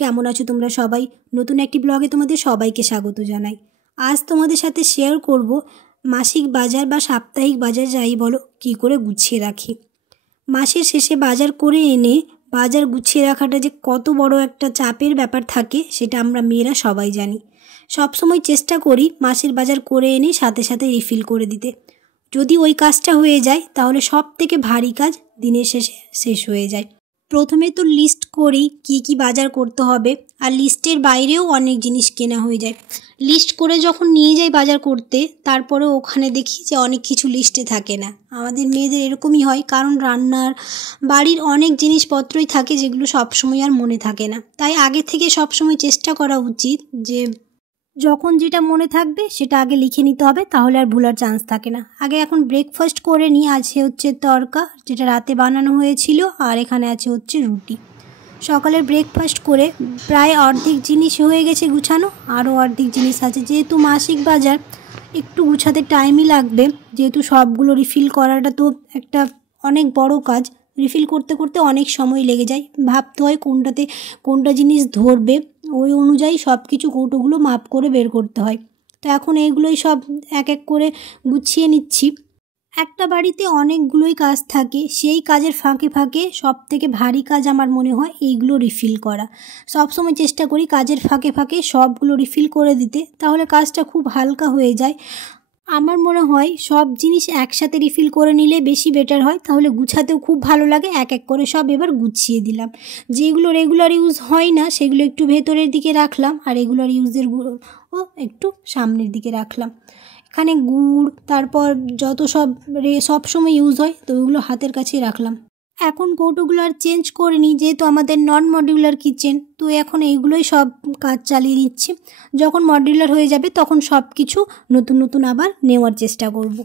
কেমন আছো তোমরা সবাই? নতুন একটি ব্লগে তোমাদের সবাইকে স্বাগত জানাই। আজ তোমাদের সাথে শেয়ার করব মাসিক বাজার বা সাপ্তাহিক বাজার যাই বলো কী করে গুছিয়ে রাখি। মাসের শেষে বাজার করে এনে বাজার গুছিয়ে রাখাটা যে কত বড় একটা চাপের ব্যাপার থাকে সেটা আমরা মেয়েরা সবাই জানি। সবসময় চেষ্টা করি মাসের বাজার করে এনে সাথে সাথে রিফিল করে দিতে। যদি ওই কাজটা হয়ে যায় তাহলে সব থেকে ভারী কাজ দিনের শেষে শেষ হয়ে যায়। প্রথমে তো লিস্ট করি কি বাজার করতে হবে, আর লিস্টের বাইরেও অনেক জিনিস কেনা হয়ে যায়। লিস্ট করে যখন নিয়ে যাই বাজার করতে, তারপরেও ওখানে দেখি যে অনেক কিছু লিস্টে থাকে না। আমাদের মেয়েদের এরকমই হয়, কারণ রান্নার বাড়ির অনেক জিনিসপত্রই থাকে যেগুলো সবসময় আর মনে থাকে না। তাই আগে থেকে সবসময় চেষ্টা করা উচিত যে যখন যেটা মনে থাকবে সেটা আগে লিখে নিতে হবে, তাহলে আর ভুলার চান্স থাকে না। আগে এখন ব্রেকফাস্ট করে নিই। আছে হচ্ছে তড়কা, যেটা রাতে বানানো হয়েছিল, আর এখানে আছে হচ্ছে রুটি। সকালের ব্রেকফাস্ট করে প্রায় অর্ধেক জিনিস হয়ে গেছে গুছানো, আরও অর্ধেক জিনিস আছে। যেহেতু মাসিক বাজার একটু গুছাতে টাইমই লাগবে, যেহেতু সবগুলো রিফিল করাটা তো একটা অনেক বড় কাজ। রিফিল করতে করতে অনেক সময় লেগে যায়। ভাবতে হয় কোনটাতে কোনটা জিনিস ধরবে, ওই অনুযায়ী সব কিছু কৌটোগুলো মাপ করে বের করতে হয়। তো এখন এইগুলোই সব এক এক করে গুছিয়ে নিচ্ছি। একটা বাড়িতে অনেকগুলোই কাজ থাকে, সেই কাজের ফাঁকে ফাঁকে সব থেকে ভারী কাজ আমার মনে হয় এইগুলো রিফিল করা। সবসময় চেষ্টা করি কাজের ফাঁকে ফাঁকে সবগুলো রিফিল করে দিতে, তাহলে কাজটা খুব হালকা হয়ে যায়। আমার মনে হয় সব জিনিস একসাথে রিফিল করে নিলে বেশি বেটার হয়, তাহলে গুছাতেও খুব ভালো লাগে। এক এক করে সব এবার গুছিয়ে দিলাম। যেগুলো রেগুলার ইউজ হয় না সেগুলো একটু ভেতরের দিকে রাখলাম, আর রেগুলার ইউজেরগুলো একটু সামনের দিকে রাখলাম। এখানে গুড়, তারপর যত সব সময় ইউজ হয় তো ওইগুলো হাতের কাছেই রাখলাম। এখন কৌটোগুলো আর চেঞ্জ করিনি, যেহেতু আমাদের নন মডিউলার কিচেন, তো এখন এইগুলোই সব কাজ চালিয়ে নিচ্ছি। যখন মডিউলার হয়ে যাবে তখন সব কিছু নতুন নতুন আবার নেওয়ার চেষ্টা করব।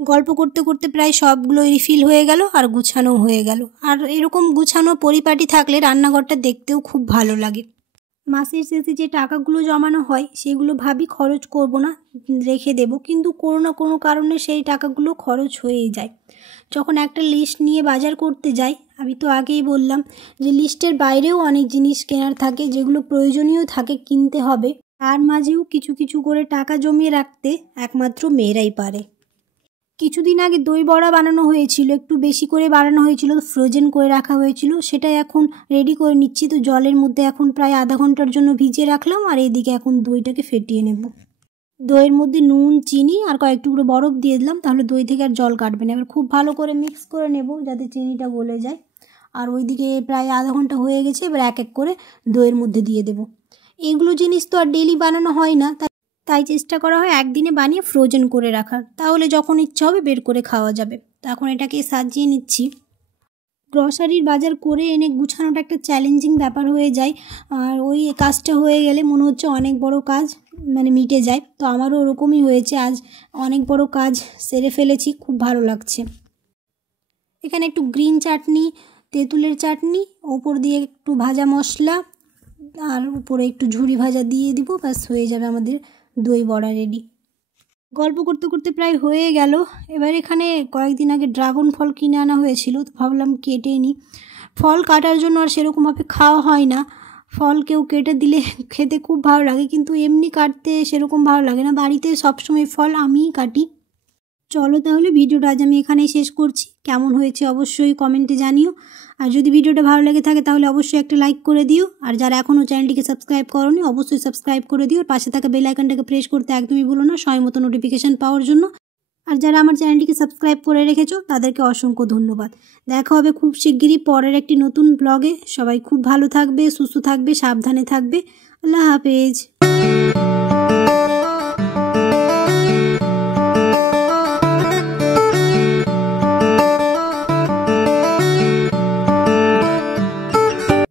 গল্প করতে করতে প্রায় সবগুলোই রিফিল হয়ে গেল আর গুছানো হয়ে গেল। আর এরকম গুছানো পরিপাটি থাকলে রান্নাঘরটা দেখতেও খুব ভালো লাগে। মাসের শেষে যে টাকাগুলো জমানো হয় সেগুলো ভাবি খরচ করব না, রেখে দেব, কিন্তু কোনো না কোনো কারণে সেই টাকাগুলো খরচ হয়েই যায়। যখন একটা লিস্ট নিয়ে বাজার করতে যাই, আমি তো আগেই বললাম যে লিস্টের বাইরেও অনেক জিনিস কেনার থাকে যেগুলো প্রয়োজনীয় থাকে, কিনতে হবে। তার মাঝেও কিছু কিছু করে টাকা জমিয়ে রাখতে একমাত্র মেয়েরাই পারে। কিছুদিন আগে দই বড়া বানানো হয়েছিল, একটু বেশি করে বানানো হয়েছিল, ফ্রোজেন করে রাখা হয়েছিল। সেটাই এখন রেডি করে নিচ্ছি। তো জলের মধ্যে এখন প্রায় আধা ঘন্টার জন্য ভিজিয়ে রাখলাম, আর এইদিকে এখন দইটাকে ফেটিয়ে নেব। দইয়ের মধ্যে নুন, চিনি আর কয়েক টুকরো বরফ দিয়ে দিলাম, তাহলে দই থেকে আর জল কাটবে না। এবার খুব ভালো করে মিক্স করে নেব যাতে চিনিটা গলে যায়। আর ওইদিকে প্রায় আধা ঘন্টা হয়ে গেছে, এবার এক এক করে দইয়ের মধ্যে দিয়ে দেব। এইগুলো জিনিস তো আর ডেইলি বানানো হয় না, তাই চেষ্টা করা হয় একদিনে বানিয়ে ফ্রোজেন করে রাখার, তাহলে যখন ইচ্ছা হবে বের করে খাওয়া যাবে। তো এখন এটাকে সাজিয়ে নিচ্ছি। গ্রসারির বাজার করে এনে গুছানোটা একটা চ্যালেঞ্জিং ব্যাপার হয়ে যায়, আর ওই কাজটা হয়ে গেলে মনে হচ্ছে অনেক বড় কাজ মিটে যায়। তো আমারও ওরকমই হয়েছে, আজ অনেক বড় কাজ সেরে ফেলেছি, খুব ভালো লাগছে। এখানে একটু গ্রিন চাটনি, তেঁতুলের চাটনি, ওপর দিয়ে একটু ভাজা মশলা, আর উপরে একটু ঝুরি ভাজা দিয়ে দিব, ব্যাস হয়ে যাবে আমাদের দই বড়া রেডি। গল্প করতে করতে প্রায় হয়ে গেল। এবার এখানে কয়েকদিন আগে ড্রাগন ফল কিনে আনা হয়েছিল, তো ভাবলাম কেটে নিই। ফল কাটার জন্য আর সেরকমভাবে খাওয়া হয় না। ফল কেউ কেটে দিলে খেতে খুব ভালো লাগে, কিন্তু এমনি কাটতে সেরকম ভালো লাগে না। বাড়িতে সবসময় ফল আমিই কাটি। চলো তাহলে ভিডিওটা আজ আমি এখানেই শেষ করছি। কেমন হয়েছে অবশ্যই কমেন্টে জানিও। আর যদি ভিডিওটা ভালো লেগে থাকে তাহলে অবশ্যই একটা লাইক করে দিও। আর যারা এখনও চ্যানেলটিকে সাবস্ক্রাইব করোনি অবশ্যই সাবস্ক্রাইব করে দিও। পাশে থাকা বেল আইকনটাকে প্রেস করতে একদমই ভুলো না, সময় মতো নোটিফিকেশান পাওয়ার জন্য। আর যারা আমার চ্যানেলটিকে সাবস্ক্রাইব করে রেখেছো তাদেরকে অসংখ্য ধন্যবাদ। দেখা হবে খুব শিগগিরই পরের একটি নতুন ব্লগে। সবাই খুব ভালো থাকবে, সুস্থ থাকবে, সাবধানে থাকবে। আল্লাহ হাফেজ।